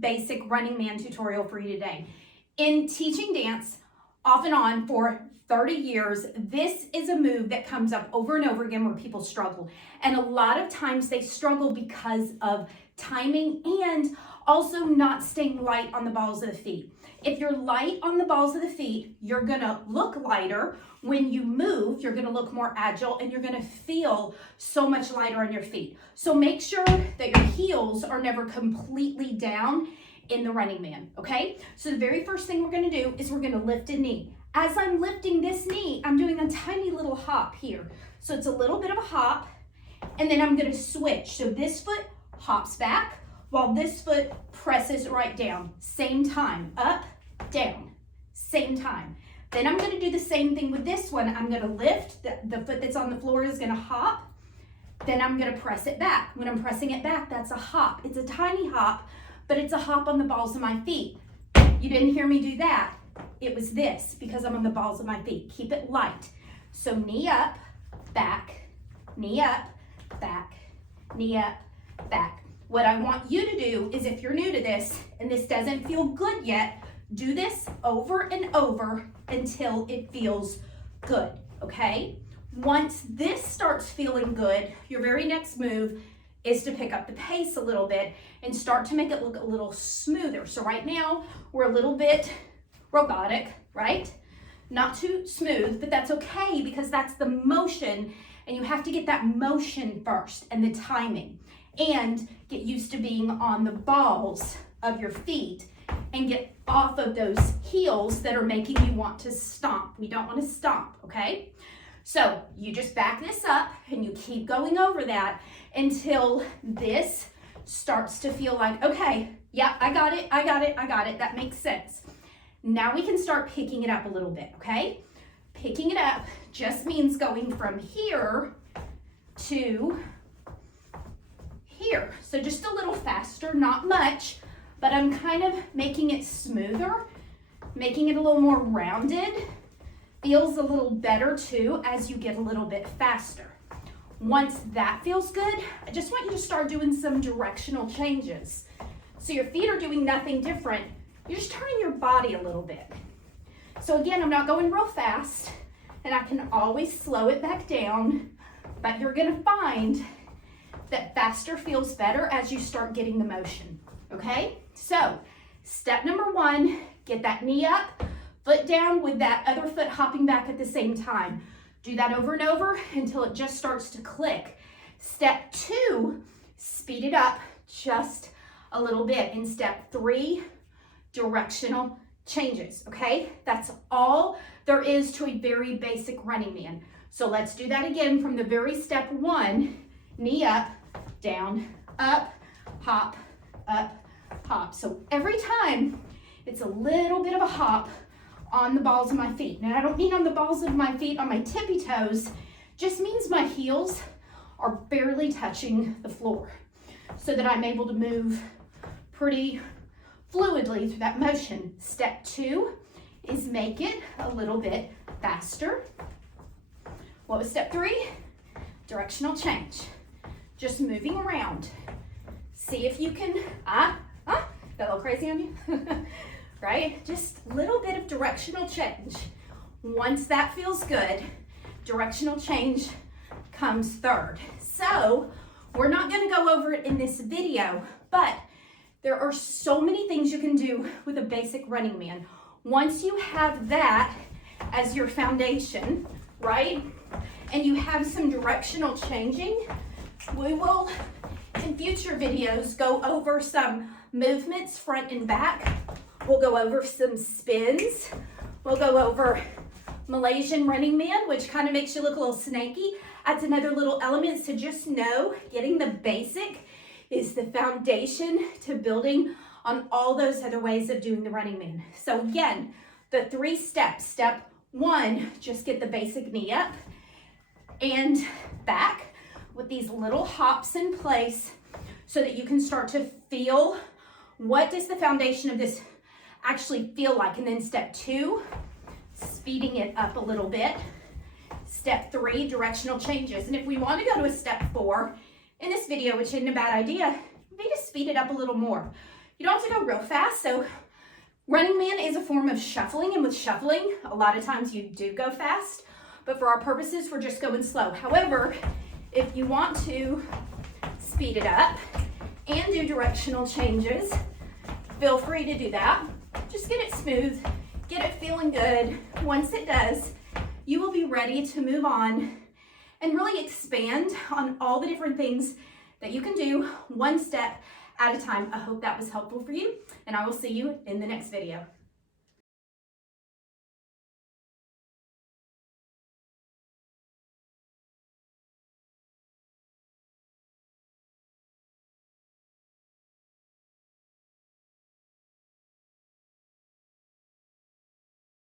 basic running man tutorial for you today. In teaching dance, off and on for 30 years, this is a move that comes up over and over again where people struggle. And a lot of times they struggle because of timing and also not staying light on the balls of the feet. If you're light on the balls of the feet, you're gonna look lighter. When you move, you're gonna look more agile and you're gonna feel so much lighter on your feet. So make sure that your heels are never completely down in the running man, okay? So the very first thing we're gonna do is we're gonna lift a knee. As I'm lifting this knee, I'm doing a tiny little hop here. So it's a little bit of a hop, and then I'm gonna switch. So this foot hops back, while this foot presses right down. Same time, up, down, same time. Then I'm gonna do the same thing with this one. I'm gonna lift, the foot that's on the floor is gonna hop, then I'm gonna press it back. When I'm pressing it back, that's a hop. It's a tiny hop, but it's a hop on the balls of my feet. You didn't hear me do that. It was this, because I'm on the balls of my feet. Keep it light. So knee up, back, knee up, back, knee up, back. What I want you to do is, if you're new to this and this doesn't feel good yet, do this over and over until it feels good, okay? Once this starts feeling good, your very next move is to pick up the pace a little bit and start to make it look a little smoother. So right now, we're a little bit robotic, right? Not too smooth, but that's okay because that's the motion, and you have to get that motion first and the timing, and get used to being on the balls of your feet and get off of those heels that are making you want to stomp. We don't want to stomp, okay? So you just back this up and you keep going over that until this starts to feel like, okay, yeah, I got it, I got it, I got it. That makes sense. Now we can start picking it up a little bit, okay? Picking it up just means going from here to here. So just a little faster, not much, but I'm kind of making it smoother, making it a little more rounded. Feels a little better too as you get a little bit faster. Once that feels good, I just want you to start doing some directional changes. So your feet are doing nothing different. You're just turning your body a little bit. So again, I'm not going real fast, and I can always slow it back down, but you're gonna find that faster feels better as you start getting the motion, okay? So step number one, get that knee up, foot down with that other foot hopping back at the same time. Do that over and over until it just starts to click. Step two, speed it up just a little bit. In step three, directional changes, okay? That's all there is to a very basic running man. So let's do that again from the very step one, knee up, down, up, hop, up, hop. So every time it's a little bit of a hop on the balls of my feet. Now I don't mean on the balls of my feet on my tippy toes, just means my heels are barely touching the floor so that I'm able to move pretty fluidly through that motion. Step two is make it a little bit faster. What was step three? Directional change. Just moving around. See if you can, got a little crazy on you? Right? Just a little bit of directional change. Once that feels good, directional change comes third. So we're not gonna go over it in this video, but there are so many things you can do with a basic running man. Once you have that as your foundation, right? And you have some directional changing, we will, in future videos, go over some movements front and back. We'll go over some spins. We'll go over Malaysian running man, which kind of makes you look a little snaky. Adds another little element, so just know getting the basic is the foundation to building on all those other ways of doing the running man. So again, the 3 steps. Step one, just get the basic knee up and back with these little hops in place so that you can start to feel what does the foundation of this actually feel like. And then step 2, speeding it up a little bit. Step 3, directional changes. And if we want to go to a step 4 in this video, which isn't a bad idea, maybe just speed it up a little more. You don't have to go real fast. So Running Man is a form of shuffling, and with shuffling, a lot of times you do go fast, but for our purposes, we're just going slow. However, if you want to speed it up and do directional changes, feel free to do that. Just get it smooth, get it feeling good. Once it does, you will be ready to move on and really expand on all the different things that you can do one step at a time. I hope that was helpful for you, and I will see you in the next video.